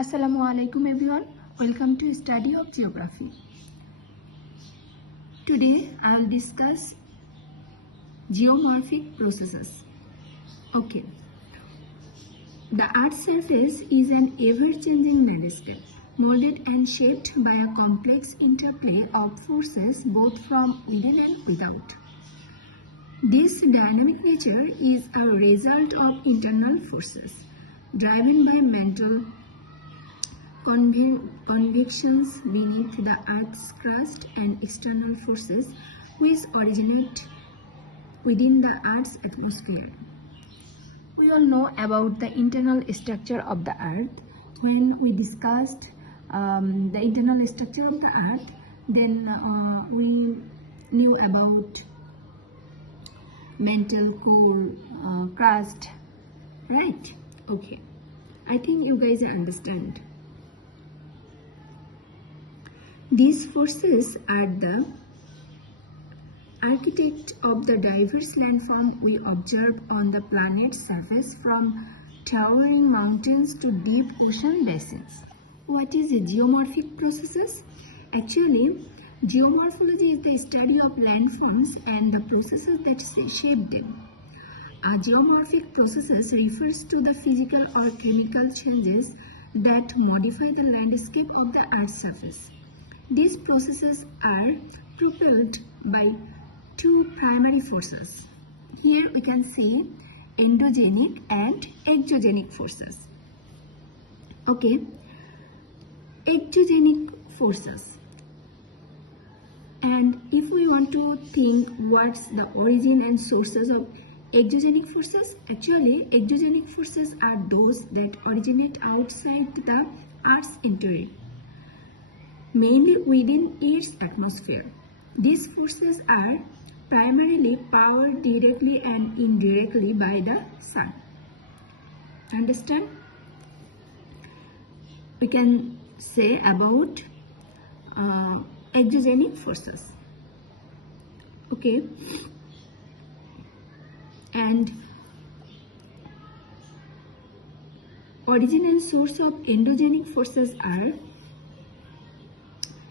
Assalamu alaikum everyone. Welcome to study of geography. Today I will discuss geomorphic processes. Okay. The Earth's surface is an ever-changing landscape, molded and shaped by a complex interplay of forces both from within and without. This dynamic nature is a result of internal forces driven by mental convictions beneath the Earth's crust and external forces which originate within the Earth's atmosphere. We all know about the internal structure of the Earth. When we discussed the internal structure of the Earth, then we knew about mantle, core, crust, right? Okay, I think you guys understand. These forces are the architect of the diverse landform we observe on the planet's surface, from towering mountains to deep ocean basins. What is geomorphic processes? Actually, geomorphology is the study of landforms and the processes that shape them. Geomorphic processes refers to the physical or chemical changes that modify the landscape of the Earth's surface. These processes are propelled by two primary forces. Here we can see endogenic and exogenic forces. Okay, exogenic forces. And if we want to think what's the origin and sources of exogenic forces, actually exogenic forces are those that originate outside the Earth's interior, mainly within its atmosphere. These forces are primarily powered directly and indirectly by the sun. Understand? We can say about exogenic forces. Okay, and origin and source of endogenic forces are: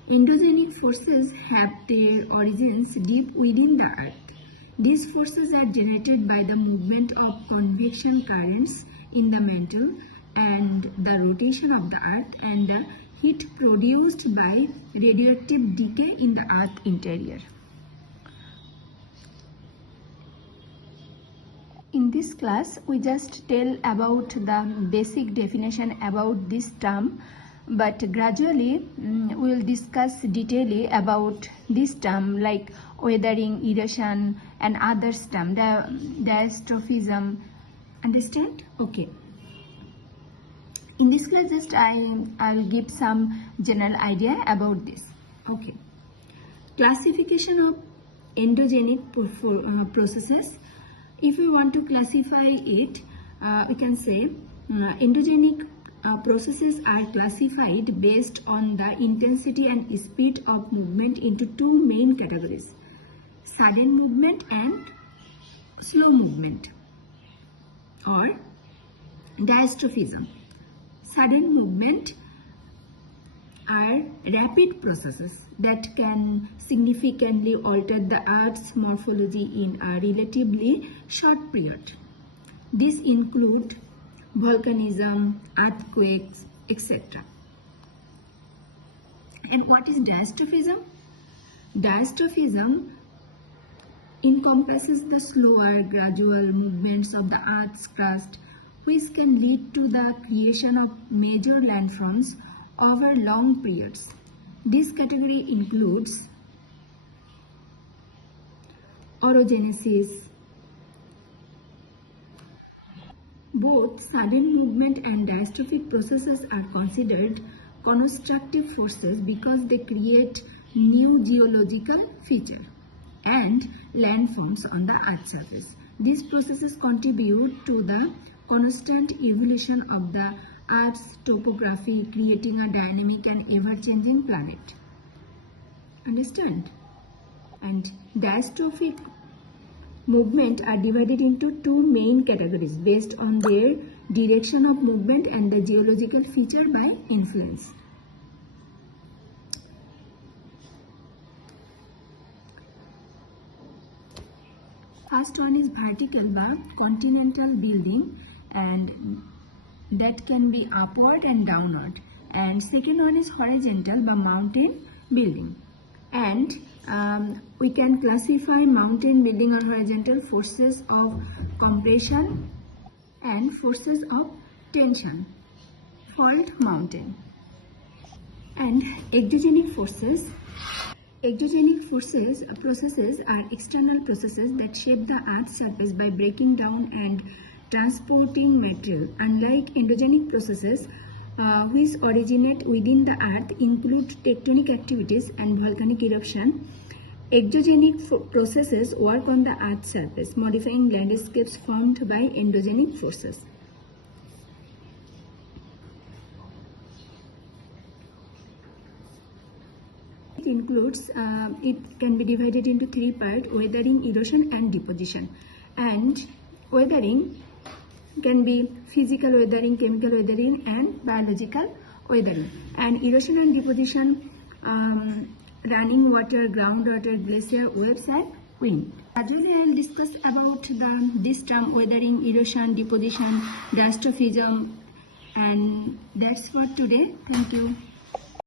endogenic forces have their origins deep within the Earth. These forces are generated by the movement of convection currents in the mantle and the rotation of the Earth and the heat produced by radioactive decay in the Earth interior. In this class, we just tell about the basic definition about this term, but gradually we will discuss detailedly about this term like weathering, erosion and other terms, diastrophism. Understand? Okay. In this class, just I will give some general idea about this. Okay. Classification of endogenic processes. If we want to classify it, we can say endogenic processes are classified based on the intensity and speed of movement into two main categories: sudden movement and slow movement, or diastrophism. Sudden movement are rapid processes that can significantly alter the Earth's morphology in a relatively short period. These include volcanism, earthquakes, etc. And what is diastrophism? Diastrophism encompasses the slower, gradual movements of the Earth's crust, which can lead to the creation of major landforms over long periods. This category includes orogenesis. Both sudden movement and diastrophic processes are considered constructive forces because they create new geological features and landforms on the Earth's surface. These processes contribute to the constant evolution of the Earth's topography, creating a dynamic and ever-changing planet. Understand? And diastrophic movement are divided into two main categories based on their direction of movement and the geological feature by influence. First one is vertical বা continental building, and that can be upward and downward. And second one is horizontal বা mountain building. And we can classify mountain building on horizontal forces of compression and forces of tension, fault mountain. And exogenic forces. Exogenic processes are external processes that shape the Earth's surface by breaking down and transporting material. Unlike endogenic processes, which originate within the Earth, include tectonic activities and volcanic eruption, exogenic processes work on the Earth's surface, modifying landscapes formed by endogenic forces. It includes, it can be divided into three parts: weathering, erosion and deposition. And weathering can be physical weathering, chemical weathering and biological weathering. And erosion and deposition, running water, groundwater, glacier, waves and wind. Gradually I will discuss about this term weathering, erosion, deposition, dustophism, and that's for today. Thank you.